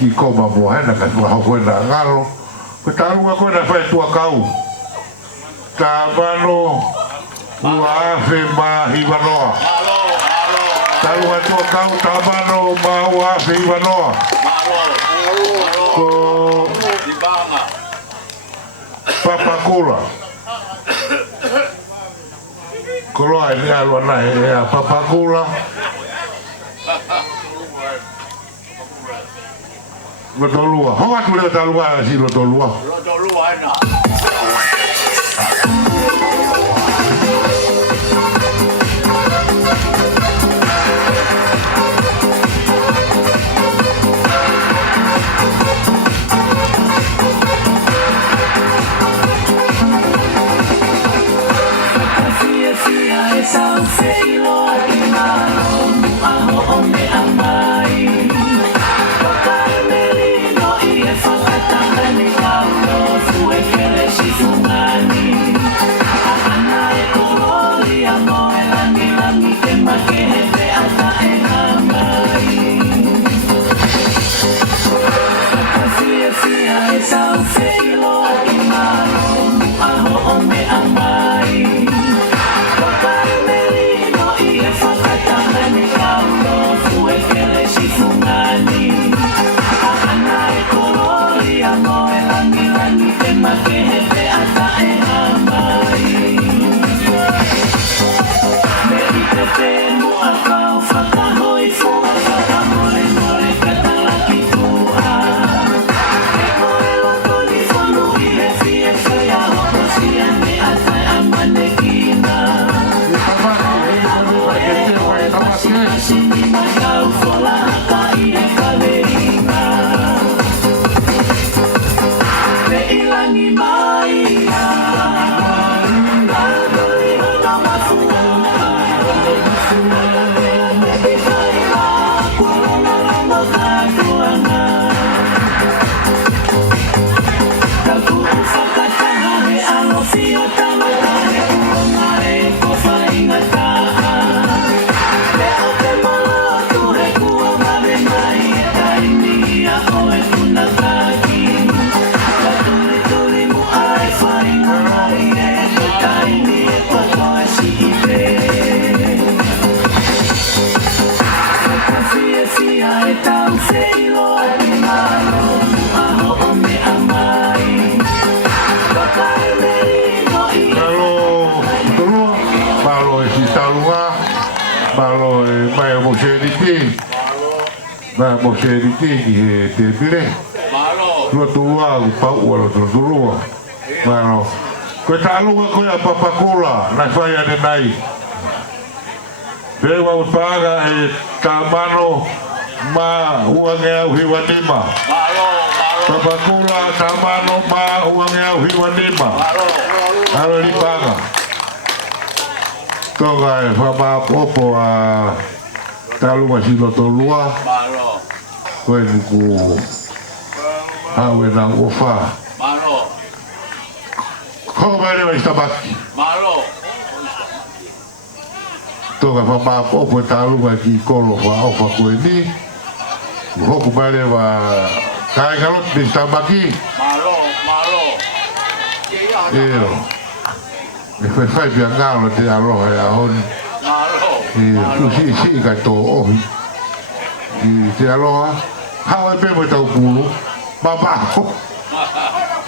ki koma mo hana ka tua hau na ngalo ko taru ko na fai tua kau ta vano ua fe ma hivanoa taru tua kau ta vano ma ua fe hivanoa ko papakula ko loa ni alwa na e papakula Lotolua, hoa tu leo talua si lotolua. Lotolua ena. Mo se ritini te pire lo tua u pau lo tua mano ko talu ko ya papakula na faya de nai dewa upaga e tamano ma uange hiwanima papakula tamano ma uange hiwanima alo lipaga toga e papa popo a talu masilo tolua koe nuku hawe na uofa koko mere wa istabaki toka whama opo tālunga ki kolo wha ofa koe ni hoku mere wa kai galot ni istabaki eo e whai pia ngalo te aroha e ahoni e si kai tō ohi i te aloha hawa e pe mo tau pulu Babaho.